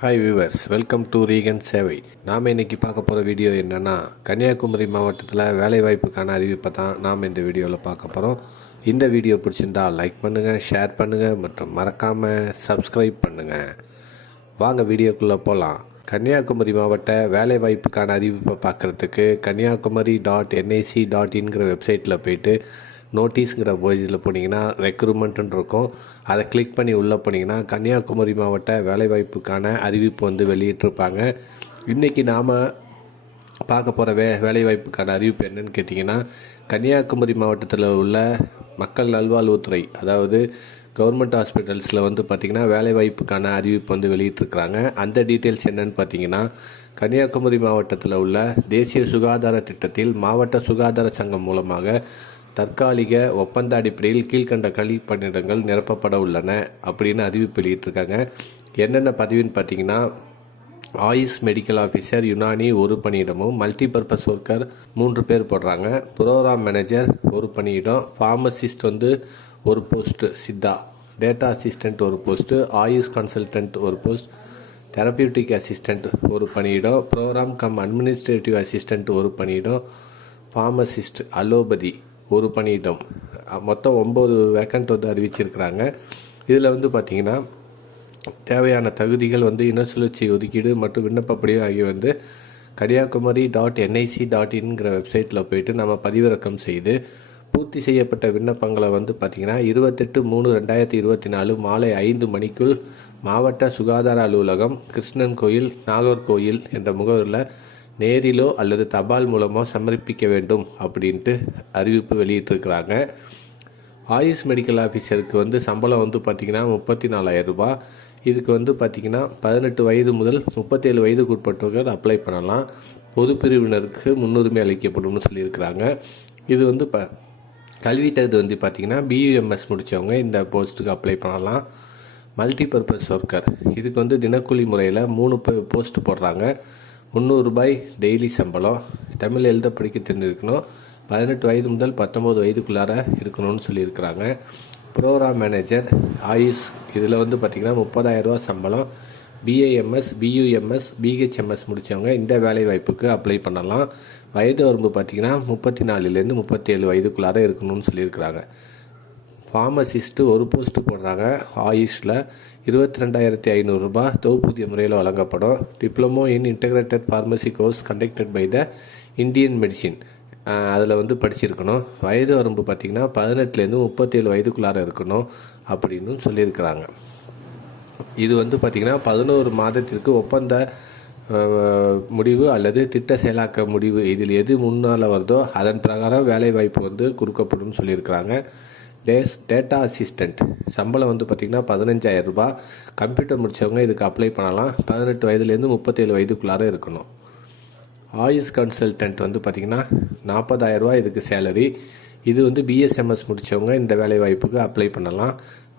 Hi viewers, welcome to ரீகன் சேவை. நாம் இன்றைக்கி பார்க்க போகிற வீடியோ என்னென்னா, கன்னியாகுமரி மாவட்டத்தில் வேலைவாய்ப்புக்கான அறிவிப்பை தான் நாம் இந்த வீடியோவில் பார்க்க போகிறோம். இந்த வீடியோ பிடிச்சிருந்தால் லைக் பண்ணுங்கள், ஷேர் பண்ணுங்கள் மற்றும் மறக்காமல் சப்ஸ்கிரைப் பண்ணுங்கள். வாங்க வீடியோக்குள்ளே போகலாம். கன்னியாகுமரி மாவட்ட வேலைவாய்ப்புக்கான அறிவிப்பை பார்க்குறதுக்கு kanyakumari.nic.inங்கிற வெப்சைட்டில் போய்ட்டு நோட்டீஸுங்கிற பேஜில் போனீங்கன்னா ரெக்ரூட்மெண்ட்டுன்னு இருக்கும். அதை கிளிக் பண்ணி உள்ளே போனீங்கன்னா கன்னியாகுமரி மாவட்ட வேலைவாய்ப்புக்கான அறிவிப்பு வெளியிட்டிருப்பாங்க. இன்றைக்கி நாம் பார்க்க போகிற வேலைவாய்ப்புக்கான அறிவிப்பு என்னன்னு கேட்டிங்கன்னா, கன்னியாகுமரி மாவட்டத்தில் உள்ள மக்கள் நல்வாழ்வுத்துறை, அதாவது கவர்மெண்ட் ஹாஸ்பிட்டல்ஸில் பார்த்திங்கன்னா வேலைவாய்ப்புக்கான அறிவிப்பு வெளியிட்டிருக்கிறாங்க. அந்த டீட்டெயில்ஸ் என்னென்னு பார்த்தீங்கன்னா, கன்னியாகுமரி மாவட்டத்தில் உள்ள தேசிய சுகாதார திட்டத்தில் மாவட்ட சுகாதார சங்கம் மூலமாக தற்காலிக ஒப்பந்த அடிப்படையில் கீழ்கண்ட பணியிடங்கள் நிரப்பப்பட உள்ளன அப்படின்னு அறிவிப்பு வெளியிட்டிருக்காங்க. என்னென்ன பதவின்னு பார்த்தீங்கன்னா, ஆயுஷ் மெடிக்கல் ஆஃபீஸர் யுனானி ஒரு பணியிடமும், மல்டிபர்பஸ் ஒர்க்கர் 3 பேர் போடுறாங்க, ப்ரோக்ராம் மேனேஜர் ஒரு பணியிடம், ஃபார்மசிஸ்ட் ஒரு போஸ்ட்டு, சித்தா டேட்டா அசிஸ்டண்ட் ஒரு போஸ்ட்டு, ஆயுஷ் கன்சல்டன்ட் ஒரு போஸ்ட், தெரபியூட்டிக் அசிஸ்டண்ட் ஒரு பணியிடம், ப்ரோக்ராம் கம் அட்மினிஸ்ட்ரேட்டிவ் அசிஸ்டண்ட் ஒரு பணியிடம், ஃபார்மசிஸ்ட் அலோபதி ஒரு பணியிடம். மொத்தம் 9 வேக்கண்ட் அறிவிச்சிருக்கிறாங்க. இதில் பார்த்திங்கன்னா தேவையான தகுதிகள் இன சுழற்சி ஒதுக்கீடு மற்றும் விண்ணப்பப்படிவு ஆகிய kanyakumari.nic.inங்கிற வெப்சைட்டில் போய்ட்டு நம்ம பதிவிறக்கம் செய்து பூர்த்தி செய்யப்பட்ட விண்ணப்பங்களை பார்த்திங்கன்னா 28/3/2024 மாலை 5 மணிக்குள் மாவட்ட சுகாதார அலுவலகம், கிருஷ்ணன் கோயில், நாகர்கோயில் என்ற முகவரில் நேரிலோ அல்லது தபால் மூலமோ சமர்ப்பிக்க வேண்டும் அப்படின்ட்டு அறிவிப்பு வெளியிட்டிருக்கிறாங்க. ஆயுஷ் மெடிக்கல் ஆஃபீஸருக்கு சம்பளம் பார்த்திங்கன்னா 34,000 ரூபாய். இதுக்கு பார்த்திங்கன்னா 18 வயது முதல் 37 வயதுக்கு உட்பட்டவர்கள் அப்ளை பண்ணலாம். பொது பிரிவினருக்கு முன்னுரிமை அளிக்கப்படும்னு சொல்லியிருக்கிறாங்க. இது கல்வி தகுதி பார்த்திங்கன்னா BUMS முடித்தவங்க இந்த போஸ்ட்டுக்கு அப்ளை பண்ணலாம். மல்டிபர்பஸ் ஒர்க்கர் இதுக்கு தினக்கூலி முறையில் 3 போஸ்ட் போடுறாங்க. 300 ரூபாய் டெய்லி சம்பளம். தமிழ் எழுத படிக்க தெரிஞ்சிருக்கணும். 18 வயது முதல் 19 வயதுக்குள்ளார இருக்கணும்னு சொல்லியிருக்கிறாங்க. ப்ரோக்ராம் மேனேஜர் ஆயுஷ் இதில் பார்த்திங்கன்னா 30,000 ரூபா சம்பளம். BAMS, BUMS, BHMS முடித்தவங்க இந்த வேலைவாய்ப்புக்கு அப்ளை பண்ணலாம். வயது வரம்பு பார்த்திங்கன்னா 34லேருந்து 37 வயதுக்குள்ளார இருக்கணும்னு சொல்லியிருக்கிறாங்க. ஃபார்மசிஸ்ட்டு ஒரு போஸ்ட்டு போடுறாங்க. ஆயுஷில் 22,500 ரூபாய் தொகுப்பூதிய முறையில் வழங்கப்படும். Diploma in integrated pharmacy course conducted by the Indian medicine அதில் படிச்சிருக்கணும். வயது வரம்பு பார்த்திங்கன்னா 18லேருந்து 37 வயதுக்குள்ளார இருக்கணும் அப்படின்னு சொல்லியிருக்கிறாங்க. இது பார்த்திங்கன்னா 11 மாதத்திற்கு ஒப்பந்த முடிவு அல்லது திட்ட செயலாக்க முடிவு, இதில் எது முன்னால் வருதோ அதன் பிரகாரம் வேலைவாய்ப்பு கொடுக்கப்படும் சொல்லியிருக்கிறாங்க. டேட்டா அசிஸ்டண்ட் சம்பளம் பார்த்திங்கன்னா 15,000 ரூபாய். கம்ப்யூட்டர் முடித்தவங்க இதுக்கு அப்ளை பண்ணலாம். 18 வயதுலேருந்து 37 வயதுக்குள்ளார இருக்கணும். ஆயுஷ் கன்சல்டன்ட் பார்த்திங்கன்னா 40,000 ரூபாய் இதுக்கு சேலரி. இது BSMS முடித்தவங்க இந்த வேலைவாய்ப்புக்கு அப்ளை பண்ணலாம்.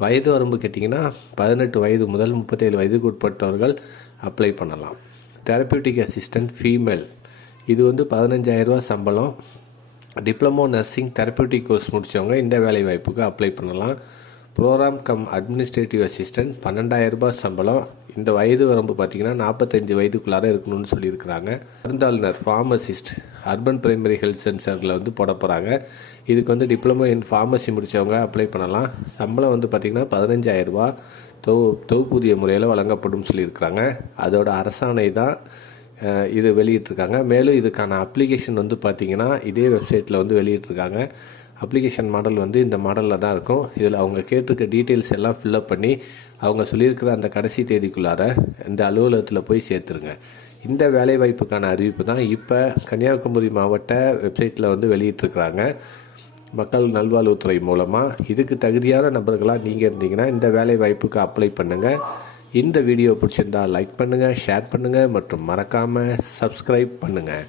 வயது வரம்பு கேட்டிங்கன்னா 18 வயது முதல் 37 வயதுக்கு உட்பட்டவர்கள் அப்ளை பண்ணலாம். தெரபியூட்டிக் அசிஸ்டண்ட் ஃபீமேல் இது 15,000 ரூபாய் சம்பளம். டிப்ளமோ நர்சிங் தெரபியூட்டிக் கோர்ஸ் முடித்தவங்க இந்த வேலைவாய்ப்புக்கு அப்ளை பண்ணலாம். ப்ரோக்ராம் கம் அட்மினிஸ்ட்ரேட்டிவ் அசிஸ்டண்ட் 12,000 ரூபாய் சம்பளம். இந்த வயது வரம்பு பார்த்திங்கன்னா 45 வயதுக்குள்ளார இருக்கணும்னு சொல்லியிருக்கிறாங்க. மருந்தாளுநர் ஃபார்மசிஸ்ட் அர்பன் பிரைமரி ஹெல்த் சென்டரில் போட போகிறாங்க. இதுக்கு டிப்ளமோ இன் ஃபார்மசி முடித்தவங்க அப்ளை பண்ணலாம். சம்பளம் பார்த்திங்கன்னா 15,000 ரூபாய் தொகுப்பூதிய முறையில் வழங்கப்படும் சொல்லியிருக்கிறாங்க. அதோட அரசாணை தான் இது வெளியிட்டிருக்காங்க. மேலும் இதுக்கான அப்ளிகேஷன் பார்த்திங்கன்னா இதே வெப்சைட்டில் வெளியிட்டிருக்காங்க. அப்ளிகேஷன் மாடல் இந்த மாடலில் தான் இருக்கும். இதில் அவங்க கேட்டிருக்க டீட்டெயில்ஸ் எல்லாம் ஃபில்அப் பண்ணி அவங்க சொல்லியிருக்கிற அந்த கடைசி தேதிக்குள்ளார இந்த அலுவலகத்தில் போய் சேர்த்துருங்க. இந்த வேலைவாய்ப்புக்கான அறிவிப்பு தான் இப்போ கன்னியாகுமரி மாவட்ட வெப்சைட்டில் வெளியிட்டிருக்கிறாங்க மக்கள் நல்வாழ்வுத்துறை மூலமாக. இதுக்கு தகுதியான நபர்களாக நீங்கள் இருந்தீங்கன்னா இந்த வேலைவாய்ப்புக்கு அப்ளை பண்ணுங்கள். இந்த வீடியோ பிடிச்சிருந்தால் லைக் பண்ணுங்கள், ஷேர் பண்ணுங்கள் மற்றும் மறக்காமல் சப்ஸ்கிரைப் பண்ணுங்கள்.